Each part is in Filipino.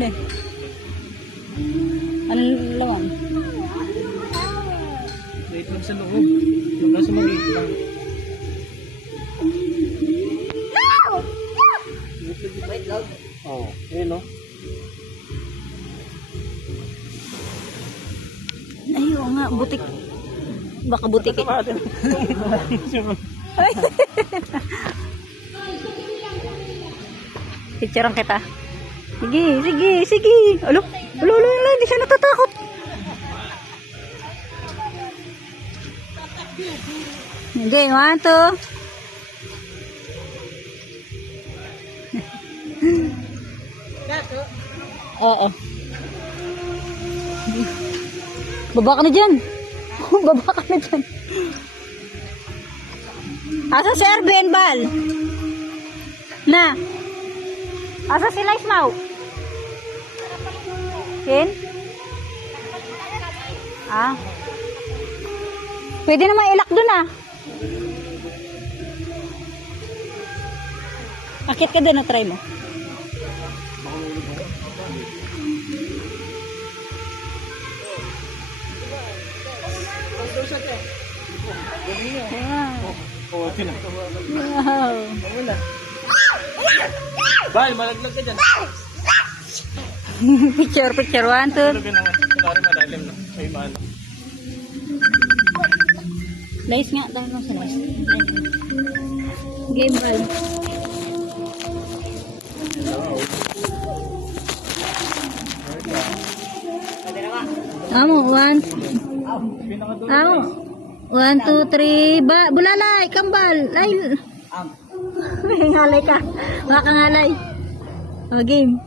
yun eh. Anong laman? Wait lang sa loob. Huwag lang sa maliit lang. Wait lang. Oo. Ayun no? Ay, oo nga, butik. Baka butik eh. Picturean kita. Sige, sige, sige. Alo, alo, alo, alo, hindi siya natatakot. Sige, 1, 2. Oo. Baba ka na dyan. Baba ka na dyan. Asa si Erben, Bal? Na? Asa sila Ismaw? Ken? Ah. Pwede naman ilak dun ah. Akit ka dun na try mo. Oo, ito na. Wow. Wala. Bal, malaglag ka dyan. Picture, 1, 2. Talaga naman. Kunwari malalim na. May maano. Nice nga, dahil mo sa nice. Game ball. Amo, 1. Amo. 1, 2, 3. Bulalay, kambal. Ay. Ngalay ka. Baka ngalay. O, game.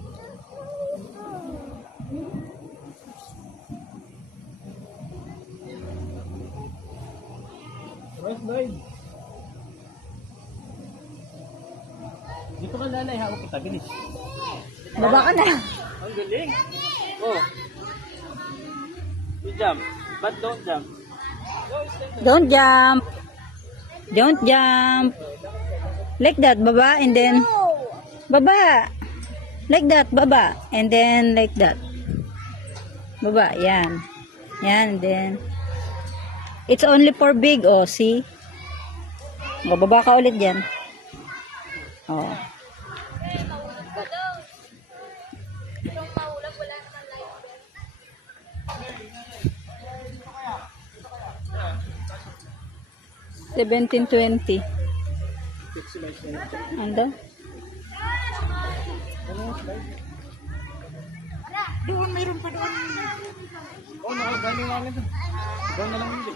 West Lloyd. Dito ka lalay, hawak kita. Bilis. Baba ka na. Ang galing. Oh. You jump. But don't jump. Don't jump. Don't jump. Like that, baba, and then baba. Like that, baba, and then like that. Baba, yan. Yan, and then it's only for big, oh, see? O, baba ka ulit dyan. Oh. 17:20. Ando? Doon, mayroon pa doon. Oh, nakagaling nga lang. Doon na lang hindi.